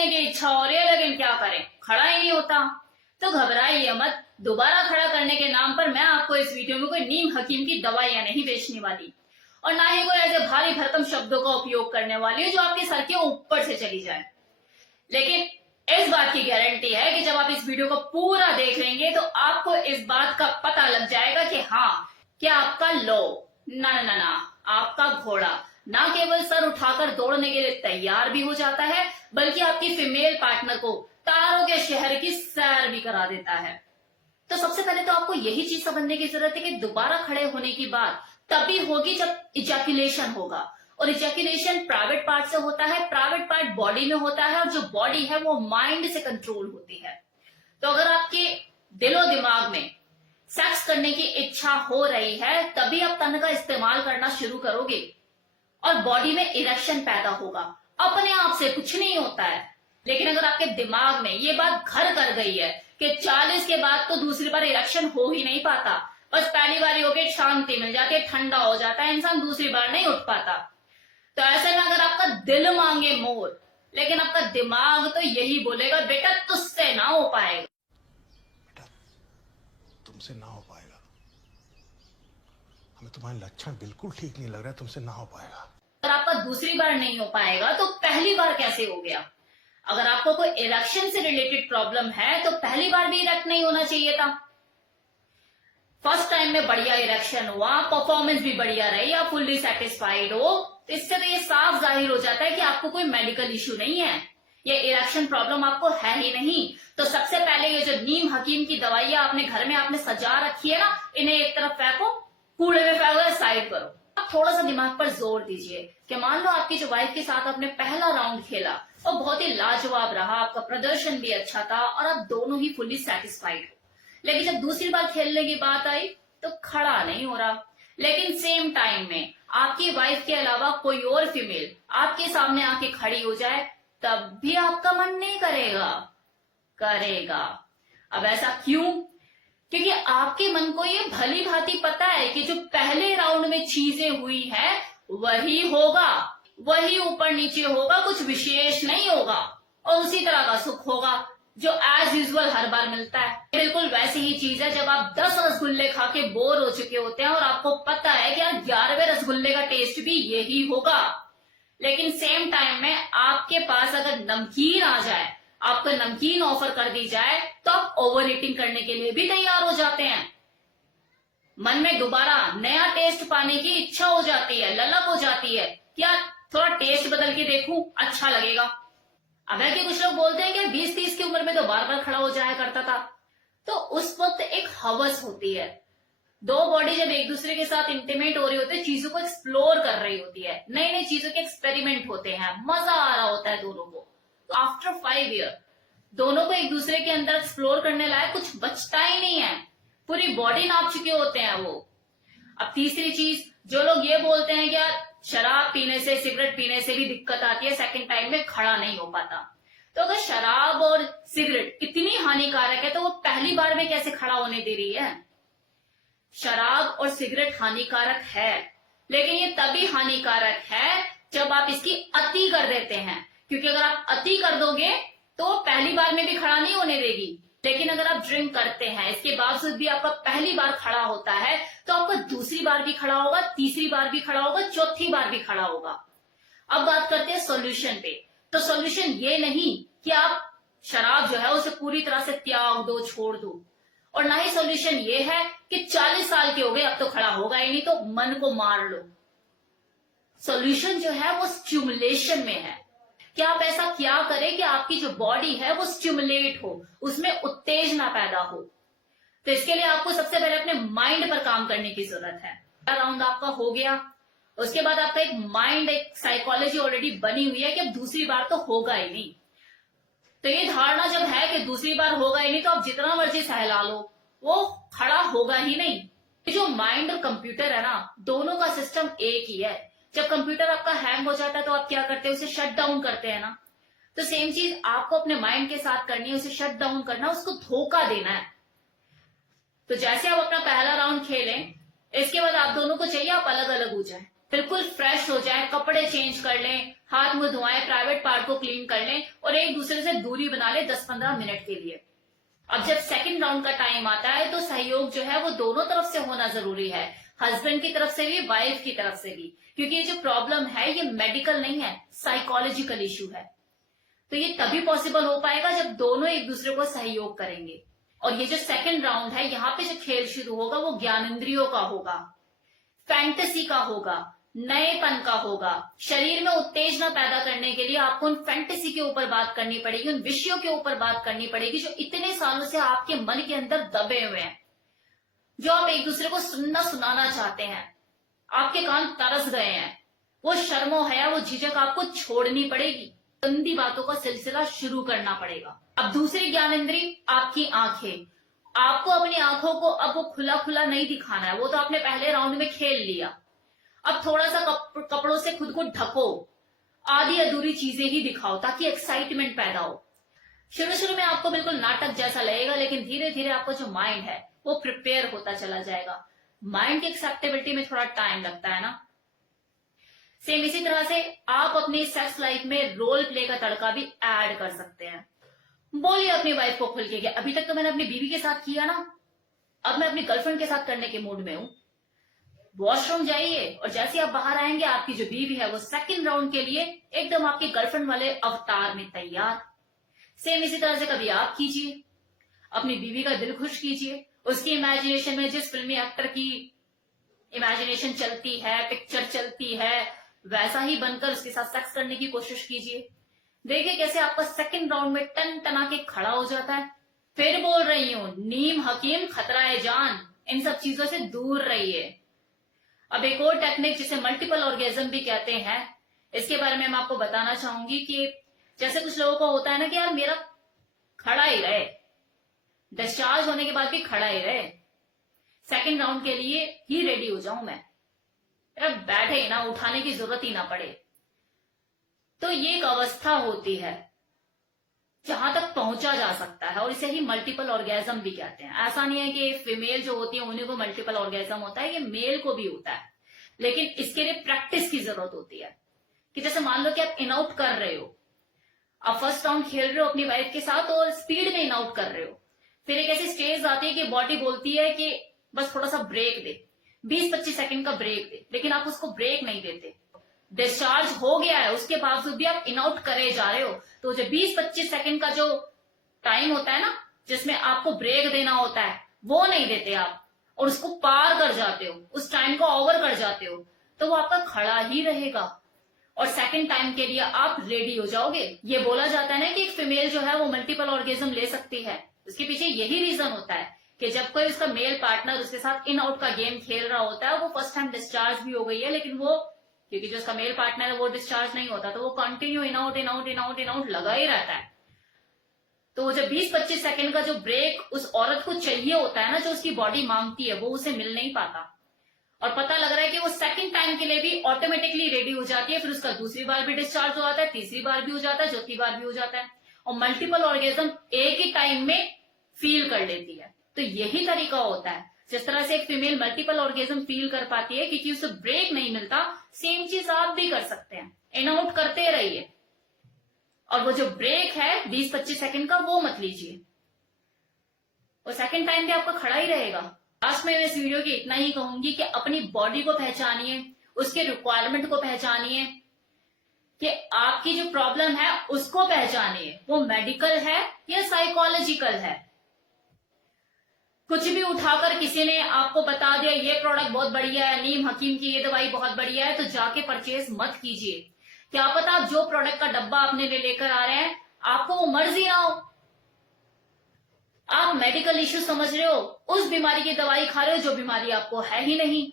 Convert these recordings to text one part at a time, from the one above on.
खेलने की इच्छा हो रही है लेकिन क्या करें, खड़ा ही नहीं होता। तो घबराइए मत, दोबारा खड़ा करने के नाम पर मैं आपको इस वीडियो में कोई नीम हकीम की दवाइयां नहीं बेचने वाली और ना ही कोई ऐसे भारी भरकम शब्दों का उपयोग करने वाली है जो आपके सर के ऊपर से चली जाए। लेकिन इस बात की गारंटी है कि जब आप इस वीडियो को पूरा देख लेंगे तो आपको इस बात का पता लग जाएगा कि हाँ, क्या आपका लो ना आपका घोड़ा ना केवल सर उठाकर दौड़ने के लिए तैयार भी हो जाता है बल्कि आपकी फीमेल पार्टनर को तारों के शहर की सैर भी करा देता है। तो सबसे पहले तो आपको यही चीज समझने की जरूरत है कि दोबारा खड़े होने की बात तभी होगी जब इजैकुलेशन होगा, और इजैकुलेशन प्राइवेट पार्ट से होता है, प्राइवेट पार्ट बॉडी में होता है, और जो बॉडी है वो माइंड से कंट्रोल होती है। तो अगर आपके दिलो दिमाग में सेक्स करने की इच्छा हो रही है तभी आप तन का इस्तेमाल करना शुरू करोगे और बॉडी में इरेक्शन पैदा होगा। अपने आप से कुछ नहीं होता है। लेकिन अगर आपके दिमाग में ये बात घर कर गई है कि 40 के बाद तो दूसरी बार इरेक्शन हो ही नहीं पाता, बस पहली बार होके शांति मिल जाती है, ठंडा हो जाता है, इंसान दूसरी बार नहीं उठ पाता, तो ऐसे में अगर आपका दिल मांगे मोर लेकिन आपका दिमाग तो यही बोलेगा बेटा तुझसे ना हो पाएगा, बेटा तुमसे ना हो पाएगा, हमें तुम्हारे लक्षण बिल्कुल ठीक नहीं लग रहा है, तुमसे ना हो पाएगा। अगर आपका दूसरी बार नहीं हो पाएगा तो पहली बार कैसे हो गया? अगर आपको कोई इरेक्शन से रिलेटेड प्रॉब्लम है तो पहली बार भी इरेक्ट नहीं होना चाहिए था। फर्स्ट टाइम में बढ़िया इरेक्शन हुआ, परफॉर्मेंस भी बढ़िया रही, आप फुल्ली सेटिस्फाइड हो, तो इससे तो ये साफ जाहिर हो जाता है कि आपको कोई मेडिकल इश्यू नहीं है, ये इरेक्शन प्रॉब्लम आपको है ही नहीं। तो सबसे पहले ये जो नीम हकीम की दवाइयां आपने घर में आपने सजा रखी है ना, इन्हें एक तरफ फेंको, कूड़े में फेंको, साइड करो। आप थोड़ा सा दिमाग पर जोर दीजिए कि मान लो आपकी जो वाइफ के साथ आपने पहला राउंड खेला और बहुत ही लाजवाब रहा, आपका प्रदर्शन भी अच्छा था और आप दोनों ही फुल्ली सेटिस्फाइड हो, लेकिन जब दूसरी बार खेलने की बात आई तो खड़ा नहीं हो रहा। लेकिन सेम टाइम में आपकी वाइफ के अलावा कोई और फीमेल आपके सामने आके खड़ी हो जाए तब भी आपका मन नहीं करेगा? करेगा। अब ऐसा क्यों? क्योंकि आपके मन को ये भली भांति पता है कि जो पहले राउंड में चीजें हुई है वही होगा, वही ऊपर नीचे होगा, कुछ विशेष नहीं होगा और उसी तरह का सुख होगा जो एज यूजुअल हर बार मिलता है। बिल्कुल वैसी ही चीज है जब आप 10 रसगुल्ले खा के बोर हो चुके होते हैं और आपको पता है कि यार 11वें रसगुल्ले का टेस्ट भी यही होगा, लेकिन सेम टाइम में आपके पास अगर नमकीन आ जाए, आपको नमकीन ऑफर कर दी जाए तो आप ओवर ईटिंग करने के लिए भी तैयार हो जाते हैं। मन में दोबारा नया टेस्ट पाने की इच्छा हो जाती है, ललक हो जाती है, क्या थोड़ा टेस्ट बदल के देखूं, अच्छा लगेगा। अब है कि कुछ लोग बोलते हैं कि 20-30 की उम्र में तो बार बार खड़ा हो जाया करता था, तो उस वक्त एक हवस होती है, दो बॉडी जब एक दूसरे के साथ इंटीमेट हो रही होती है, चीजों को एक्सप्लोर कर रही होती है, नई नई चीजों के एक्सपेरिमेंट होते हैं, मजा आ रहा होता है दोनों को। तो आफ्टर 5 ईयर दोनों को एक दूसरे के अंदर एक्सप्लोर करने लायक कुछ बचता ही नहीं है, पूरी बॉडी नाप चुके होते हैं वो। अब तीसरी चीज, जो लोग ये बोलते हैं कि यार शराब पीने से, सिगरेट पीने से भी दिक्कत आती है, सेकंड टाइम में खड़ा नहीं हो पाता, तो अगर शराब और सिगरेट इतनी हानिकारक है तो वो पहली बार में कैसे खड़ा होने दे रही है? शराब और सिगरेट हानिकारक है, लेकिन ये तभी हानिकारक है जब आप इसकी अति कर देते हैं, क्योंकि अगर आप अति कर दोगे तो पहली बार में भी खड़ा नहीं होने देगी। लेकिन अगर आप ड्रिंक करते हैं, इसके बावजूद भी आपका पहली बार खड़ा होता है, तो आपका दूसरी बार भी खड़ा होगा, तीसरी बार भी खड़ा होगा, चौथी बार भी खड़ा होगा। अब बात करते हैं सॉल्यूशन पे। तो सॉल्यूशन ये नहीं कि आप शराब जो है उसे पूरी तरह से त्याग दो, छोड़ दो, और ना ही सॉल्यूशन ये है कि 40 साल के हो गए अब तो खड़ा होगा ही नहीं तो मन को मार लो। सॉल्यूशन जो है वो स्टिमुलेशन में है कि आप ऐसा क्या करें कि आपकी जो बॉडी है वो स्टिमुलेट हो, उसमें उत्तेजना पैदा हो। तो इसके लिए आपको सबसे पहले अपने माइंड पर काम करने की जरूरत है। राउंड आपका हो गया, उसके बाद आपका एक माइंड, एक साइकोलॉजी ऑलरेडी बनी हुई है कि अब दूसरी बार तो होगा ही नहीं। तो ये धारणा जब है कि दूसरी बार होगा ही नहीं तो आप जितना मर्जी सहला लो, वो खड़ा होगा ही नहीं। जो माइंड और कंप्यूटर है ना, दोनों का सिस्टम एक ही है। जब कंप्यूटर आपका हैंग हो जाता है तो आप क्या करते हैं? उसे शट डाउन करते हैं ना। तो सेम चीज आपको अपने माइंड के साथ करनी है, उसे शट डाउन करना, उसको धोखा देना है। तो जैसे आप अपना पहला राउंड खेलें, इसके बाद आप दोनों को चाहिए आप अलग अलग हो जाए, बिल्कुल फ्रेश हो जाए, कपड़े चेंज कर लें, हाथ मुंह धोएं, प्राइवेट पार्ट को क्लीन कर लें और एक दूसरे से दूरी बना ले 10-15 मिनट के लिए। अब जब सेकंड राउंड का टाइम आता है तो सहयोग जो है वो दोनों तरफ से होना जरूरी है, हस्बैंड की तरफ से भी, वाइफ की तरफ से भी, क्योंकि ये जो प्रॉब्लम है ये मेडिकल नहीं है, साइकोलॉजिकल इशू है। तो ये तभी पॉसिबल हो पाएगा जब दोनों एक दूसरे को सहयोग करेंगे। और ये जो सेकंड राउंड है, यहाँ पे जो खेल शुरू होगा वो ज्ञानेंद्रियों का होगा, फैंटेसी का होगा, नएपन का होगा। शरीर में उत्तेजना पैदा करने के लिए आपको उन फैंटेसी के ऊपर बात करनी पड़ेगी, उन विषयों के ऊपर बात करनी पड़ेगी जो इतने सालों से आपके मन के अंदर दबे हुए हैं, जो आप एक दूसरे को सुनाना चाहते हैं। आपके कान तरस गए हैं, वो शर्मो हया, वो झिझक आपको छोड़नी पड़ेगी, गंदी बातों का सिलसिला शुरू करना पड़ेगा। अब दूसरी ज्ञानेंद्रिय आपकी आंखें। आपको अपनी आंखों को अब वो खुला खुला नहीं दिखाना है, वो तो आपने पहले राउंड में खेल लिया। अब थोड़ा सा कपड़ों से खुद को ढको, आधी अधूरी चीजें ही दिखाओ ताकि एक्साइटमेंट पैदा हो। शुरू में आपको बिल्कुल नाटक जैसा लगेगा, लेकिन धीरे धीरे आपका जो माइंड है वो प्रिपेयर होता चला जाएगा। माइंड की एक्सेप्टेबिलिटी में थोड़ा टाइम लगता है ना। सेम इसी तरह से आप अपनी सेक्स लाइफ में रोल प्ले का तड़का भी ऐड कर सकते हैं। बोलिए अपनी वाइफ को खुल के, अभी तक तो मैंने अपनी बीवी के साथ किया ना, अब मैं अपनी गर्लफ्रेंड के साथ करने के मूड में हूं। वॉशरूम जाइए और जैसे आप बाहर आएंगे आपकी जो बीवी है वो सेकंड राउंड के लिए एकदम आपके गर्लफ्रेंड वाले अवतार में तैयार। सेम इसी तरह से कभी आप कीजिए, अपनी बीवी का दिल खुश कीजिए, उसकी इमेजिनेशन में जिस फिल्मी एक्टर की इमेजिनेशन चलती है, पिक्चर चलती है, वैसा ही बनकर उसके साथ सेक्स करने की कोशिश कीजिए। देखिए कैसे आपका सेकंड राउंड में टन टना के खड़ा हो जाता है। फिर बोल रही हूं, नीम हकीम खतरा जान, इन सब चीजों से दूर रहिए। अब एक और टेक्निक जिसे मल्टीपल ऑर्गेजम भी कहते हैं, इसके बारे में मैं आपको बताना चाहूंगी कि जैसे कुछ लोगों को होता है ना कि यार मेरा खड़ा ही रहे, डिस्चार्ज होने के बाद भी खड़ा ही रहे, सेकंड राउंड के लिए ही रेडी हो जाऊं मैं, मेरा बैठे ना, उठाने की जरूरत ही ना पड़े। तो ये एक अवस्था होती है जहां तक पहुंचा जा सकता है और इसे ही मल्टीपल ऑर्गेजम भी कहते हैं। ऐसा नहीं है कि फीमेल जो होती है उन्हीं को मल्टीपल ऑर्गेजम होता है, ये मेल को भी होता है, लेकिन इसके लिए प्रैक्टिस की जरूरत होती है। कि जैसे मान लो कि आप इन आउट कर रहे हो, आप फर्स्ट राउंड खेल रहे हो अपनी वाइफ के साथ और स्पीड में इन आउट कर रहे हो, फिर एक ऐसी स्टेज आती है कि बॉडी बोलती है कि बस थोड़ा सा ब्रेक दे, 20-25 सेकंड का ब्रेक दे, लेकिन आप उसको ब्रेक नहीं देते। डिस्चार्ज हो गया है उसके बावजूद भी आप इन आउट करे जा रहे हो, तो जो 20-25 सेकंड का जो टाइम होता है ना जिसमें आपको ब्रेक देना होता है, वो नहीं देते आप और उसको पार कर जाते हो, उस टाइम को ओवर कर जाते हो, तो वो आपका खड़ा ही रहेगा और सेकंड टाइम के लिए आप रेडी हो जाओगे। ये बोला जाता है ना कि एक फीमेल जो है वो मल्टीपल ऑर्गेजम ले सकती है, उसके पीछे यही रीजन होता है कि जब कोई उसका मेल पार्टनर उसके साथ इन आउट का गेम खेल रहा होता है, वो फर्स्ट टाइम डिस्चार्ज भी हो गई है, लेकिन वो क्योंकि जो उसका मेल पार्टनर है वो डिस्चार्ज नहीं होता, तो वो continue in out in out in out in out लगा ही रहता है। तो जब 20-25 सेकंड का जो ब्रेक उस औरत को चाहिए होता है ना, जो उसकी बॉडी मांगती है, वो उसे मिल नहीं पाता और पता लग रहा है कि वो सेकंड टाइम के लिए भी ऑटोमेटिकली रेडी हो जाती है। फिर उसका दूसरी बार भी डिस्चार्ज हो जाता है, तीसरी बार भी हो जाता है, चौथी बार भी हो जाता है और मल्टीपल ऑर्गेजम एक ही टाइम में फील कर लेती है। तो यही तरीका होता है जिस तरह से एक फीमेल मल्टीपल ऑर्गेजम फील कर पाती है क्योंकि उसे ब्रेक नहीं मिलता, सेम चीज आप भी कर सकते हैं। इन आउट करते रहिए और वो जो ब्रेक है 20-25 सेकंड का वो मत लीजिए, वो सेकंड टाइम भी आपका खड़ा ही रहेगा। लास्ट में इस वीडियो की इतना ही कहूंगी कि अपनी बॉडी को पहचानिए, उसके रिक्वायरमेंट को पहचानिए, कि आपकी जो प्रॉब्लम है उसको पहचानिए, वो मेडिकल है या साइकोलॉजिकल है। कुछ भी उठाकर किसी ने आपको बता दिया ये प्रोडक्ट बहुत बढ़िया है, नीम हकीम की ये दवाई बहुत बढ़िया है, तो जाके परचेज मत कीजिए। क्या पता आप जो प्रोडक्ट का डब्बा अपने लिए लेकर आ रहे हैं आपको वो मर्जी ना हो, आप मेडिकल इश्यू समझ रहे हो, उस बीमारी की दवाई खा रहे हो जो बीमारी आपको है ही नहीं।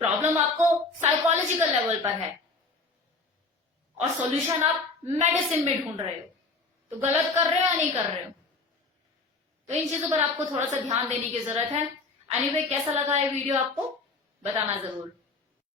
प्रॉब्लम आपको साइकोलॉजिकल लेवल पर है और सॉल्यूशन आप मेडिसिन में ढूंढ रहे हो, तो गलत कर रहे हो या नहीं कर रहे हो। तो इन चीजों पर आपको थोड़ा सा ध्यान देने की जरूरत है। एनीवे, कैसा लगा ये वीडियो आपको बताना जरूर।